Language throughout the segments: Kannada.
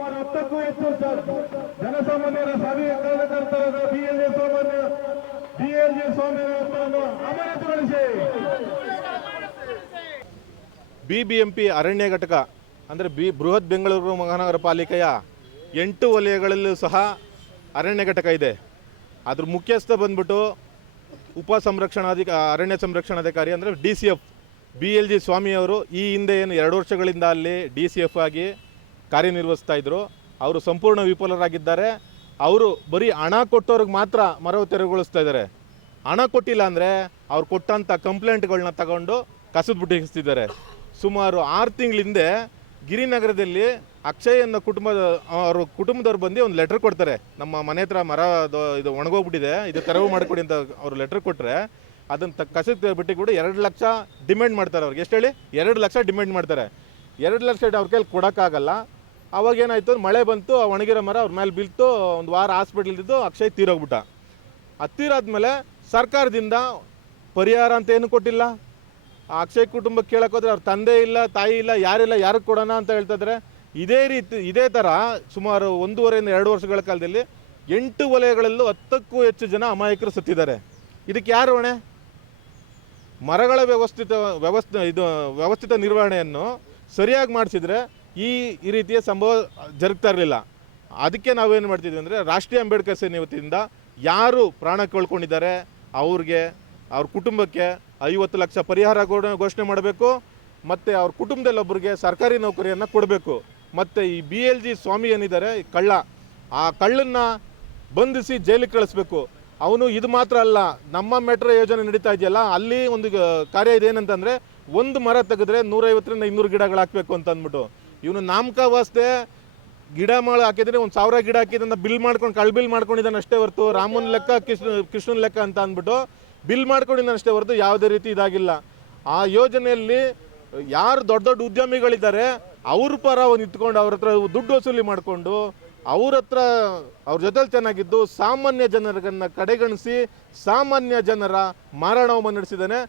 ಸುಮಾರು 10ಕ್ಕೂ ಹೆಚ್ಚು ಜನಸಾಮಾನ್ಯರ ಸಭೆ ಕಾರ್ಯಕರ್ತರಾದ ಬಿಎಲ್ಜಿ ಸ್ವಾಮಿಯವರನ್ನು ಅಮಾನತುಗೊಳಿಸಿ. ಬಿಬಿಎಂಪಿ ಅರಣ್ಯ ಘಟಕ ಅಂದರೆ ಬೃಹತ್ ಬೆಂಗಳೂರು ಮಹಾನಗರ ಪಾಲಿಕೆಯ 8 ವಲಯಗಳಲ್ಲೂ ಸಹ ಅರಣ್ಯ ಘಟಕ ಇದೆ. ಅದ್ರ ಮುಖ್ಯಸ್ಥ ಬಂದ್ಬಿಟ್ಟು ಅರಣ್ಯ ಸಂರಕ್ಷಣಾಧಿಕಾರಿ ಅಂದರೆ DCF BLG ಸ್ವಾಮಿಯವರು. ಈ ಹಿಂದೆ ಏನು 2 ವರ್ಷಗಳಿಂದ ಅಲ್ಲಿ DCF ಆಗಿ ಕಾರ್ಯನಿರ್ವಹಿಸ್ತಾ ಇದ್ದರು. ಅವರು ಸಂಪೂರ್ಣ ವಿಫಲರಾಗಿದ್ದಾರೆ. ಅವರು ಬರೀ ಹಣ ಕೊಟ್ಟವ್ರಿಗೆ ಮಾತ್ರ ಮರವು ತೆರವುಗೊಳಿಸ್ತಾ ಇದ್ದಾರೆ. ಹಣ ಕೊಟ್ಟಿಲ್ಲ ಅಂದರೆ ಅವ್ರು ಕೊಟ್ಟಂಥ ಕಂಪ್ಲೇಂಟ್ಗಳನ್ನ ತಗೊಂಡು ಕಸದ ಬುಟ್ಟಿಗಿಸ್ತಿದ್ದಾರೆ. ಸುಮಾರು 6 ತಿಂಗಳ ಹಿಂದೆ ಗಿರಿನಗರದಲ್ಲಿ ಅಕ್ಷಯ್ ಅನ್ನೋ ಅವ್ರ ಕುಟುಂಬದವ್ರು ಬಂದು ಒಂದು ಲೆಟರ್ ಕೊಡ್ತಾರೆ. ನಮ್ಮ ಮನೆ ಹತ್ರ ಮರ ಇದು ಒಣಗೋಗ್ಬಿಟ್ಟಿದೆ, ಇದು ತೆರವು ಮಾಡಿಕೊಡಿ ಅಂತ ಅವ್ರು ಲೆಟರ್ ಕೊಟ್ಟರೆ ಅದನ್ನು ಕಸದ ಬಿಟ್ಟು ಕೂಡ 2 ಲಕ್ಷ ಡಿಮ್ಯಾಂಡ್ ಮಾಡ್ತಾರೆ. ಅವ್ರಿಗೆ ಎಷ್ಟು ಹೇಳಿ 2 ಲಕ್ಷ ಡಿಮ್ಯಾಂಡ್ ಮಾಡ್ತಾರೆ. 2 ಲಕ್ಷ ಅವ್ರ ಕೈಲಿ ಕೊಡೋಕ್ಕಾಗಲ್ಲ. ಅವಾಗ ಏನಾಯಿತು, ಮಳೆ ಬಂತು, ಆ ಒಣಗಿರೋ ಮರ ಅವ್ರ ಮೇಲೆ ಬೀಳ್ತು. 1 ವಾರ ಹಾಸ್ಪಿಟ್ಲಿದ್ದು ಅಕ್ಷಯ್ ತೀರೋಗ್ಬಿಟ್ಟ. ಅದು ತೀರಾದ್ಮೇಲೆ ಸರ್ಕಾರದಿಂದ ಪರಿಹಾರ ಅಂತ ಏನು ಕೊಟ್ಟಿಲ್ಲ. ಆ ಅಕ್ಷಯ್ ಕುಟುಂಬಕ್ಕೆ ಕೇಳೋಕ್ಕೋದ್ರೆ ಅವ್ರ ತಂದೆ ಇಲ್ಲ, ತಾಯಿ ಇಲ್ಲ, ಯಾರಿಲ್ಲ, ಯಾರಿಗೆ ಕೊಡೋಣ ಅಂತ ಹೇಳ್ತಿದ್ರೆ. ಇದೇ ಥರ ಸುಮಾರು 1.5 2 ವರ್ಷಗಳ ಕಾಲದಲ್ಲಿ 8 ವಲಯಗಳಲ್ಲೂ 10ಕ್ಕೂ ಹೆಚ್ಚು ಜನ ಅಮಾಯಕರು ಸತ್ತಿದ್ದಾರೆ. ಇದಕ್ಕೆ ಯಾರು ಹೊಣೆ? ಮರಗಳ ವ್ಯವಸ್ಥಿತ ನಿರ್ವಹಣೆಯನ್ನು ಸರಿಯಾಗಿ ಮಾಡಿಸಿದ್ರೆ ಈ ರೀತಿಯ ಸಂಭವ ಜರುಗ್ತಾ ಇರಲಿಲ್ಲ. ಅದಕ್ಕೆ ನಾವೇನು ಮಾಡ್ತಿದ್ವಿ ಅಂದರೆ, ರಾಷ್ಟ್ರೀಯ ಅಂಬೇಡ್ಕರ್ ಸೇನೆ ವತಿಯಿಂದ ಯಾರು ಪ್ರಾಣ ಕಳ್ಕೊಂಡಿದ್ದಾರೆ ಅವ್ರ ಕುಟುಂಬಕ್ಕೆ 50 ಲಕ್ಷ ಪರಿಹಾರ ಘೋಷಣೆ ಮಾಡಬೇಕು. ಮತ್ತು ಅವ್ರ ಕುಟುಂಬದಲ್ಲಿ ಒಬ್ಬರಿಗೆ ಸರ್ಕಾರಿ ನೌಕರಿಯನ್ನು ಕೊಡಬೇಕು. ಮತ್ತು ಈ BLG ಸ್ವಾಮಿ ಏನಿದ್ದಾರೆ ಕಳ್ಳ, ಆ ಕಳ್ಳನ್ನು ಬಂಧಿಸಿ ಜೈಲಿಗೆ ಕಳಿಸ್ಬೇಕು. ಅವನು ಇದು ಮಾತ್ರ ಅಲ್ಲ, ನಮ್ಮ ಮೆಟ್ರೋ ಯೋಜನೆ ನಡೀತಾ ಇದೆಯಲ್ಲ, ಅಲ್ಲಿ ಒಂದು ಕಾರ್ಯ ಇದೆ. ಏನಂತಂದರೆ, ಒಂದು ಮರ ತೆಗೆದ್ರೆ 150ರಿಂದ 200 ಗಿಡಗಳು ಹಾಕಬೇಕು ಅಂತ ಅಂದ್ಬಿಟ್ಟು ಇವನು ನಾಮಕಾವಾಸ್ತೆ ಗಿಡ ಹಾಕಿದ್ರೆ 1000 ಗಿಡ ಹಾಕಿದ್ರೆ ಬಿಲ್ ಮಾಡ್ಕೊಂಡು ಬಿಲ್ ಮಾಡ್ಕೊಂಡಿದ್ದಾನೆ ಅಷ್ಟೇ ಹೊರತು, ರಾಮನ ಲೆಕ್ಕ ಕೃಷ್ಣನ ಲೆಕ್ಕ ಅಂತ ಅಂದ್ಬಿಟ್ಟು ಬಿಲ್ ಮಾಡ್ಕೊಂಡಿದ್ದಾನೆ ಅಷ್ಟೇ ಹೊರತು ಯಾವುದೇ ರೀತಿ ಇದಾಗಿಲ್ಲ. ಆ ಯೋಜನೆಯಲ್ಲಿ ಯಾರು ದೊಡ್ಡ ದೊಡ್ಡ ಉದ್ಯಮಿಗಳಿದ್ದಾರೆ ಅವ್ರ ಪರ ನಿಂತ್ಕೊಂಡು ಅವ್ರ ಹತ್ರ ದುಡ್ಡು ವಸೂಲಿ ಮಾಡಿಕೊಂಡು ಅವ್ರ ಜೊತೆಲಿ ಚೆನ್ನಾಗಿದ್ದು ಸಾಮಾನ್ಯ ಜನರನ್ನ ಕಡೆಗಣಿಸಿ ಸಾಮಾನ್ಯ ಜನರ ಮಾರಣಹೋಮ ನಡೆಸಿದ್ದಾನೆ.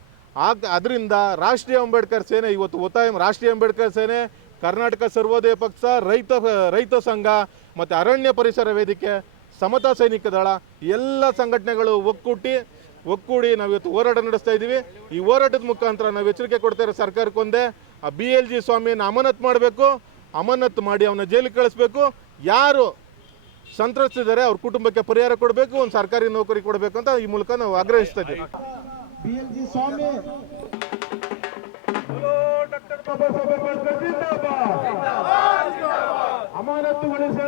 ಅದರಿಂದ ರಾಷ್ಟ್ರೀಯ ಅಂಬೇಡ್ಕರ್ ಸೇನೆ ಇವತ್ತು ರಾಷ್ಟ್ರೀಯ ಅಂಬೇಡ್ಕರ್ ಸೇನೆ, ಕರ್ನಾಟಕ ಸರ್ವೋದಯ ಪಕ್ಷ, ರೈತ ಸಂಘ ಮತ್ತು ಅರಣ್ಯ ಪರಿಸರ ವೇದಿಕೆ, ಸಮತಾ ಸೈನಿಕ ದಳ ಎಲ್ಲ ಸಂಘಟನೆಗಳು ಒಕ್ಕೂಡಿ ನಾವಿವತ್ತು ಹೋರಾಟ ನಡೆಸ್ತಾ ಇದ್ದೀವಿ. ಈ ಹೋರಾಟದ ಮುಖಾಂತರ ನಾವು ಎಚ್ಚರಿಕೆ ಕೊಡ್ತಾ ಇರೋ ಸರ್ಕಾರಕ್ಕೊಂದೇ, ಆ BLG ಸ್ವಾಮಿಯನ್ನು ಅಮಾನತ್ ಮಾಡಬೇಕು. ಅಮಾನತ್ ಮಾಡಿ ಅವನ ಜೈಲಿಗೆ ಕಳಿಸ್ಬೇಕು. ಯಾರು ಸಂತ್ರಸ್ತಿದ್ದಾರೆ ಅವ್ರ ಕುಟುಂಬಕ್ಕೆ ಪರಿಹಾರ ಕೊಡಬೇಕು, ಒಂದು ಸರ್ಕಾರಿ ನೌಕರಿ ಕೊಡಬೇಕು ಅಂತ ಈ ಮೂಲಕ ನಾವು ಆಗ್ರಹಿಸ್ತಾ ಇದ್ದೀವಿ. BLG ಸ್ವಾಮಿ ಡಾಕ್ಟರ್ ಬಾಬಾ ಸಾಹೇಬ್ ಅಂಬೇಡ್ಕರ್ ಜಿಂದಾಬಾದ್. ಅಮಾನತುಗೊಳಿಸಿ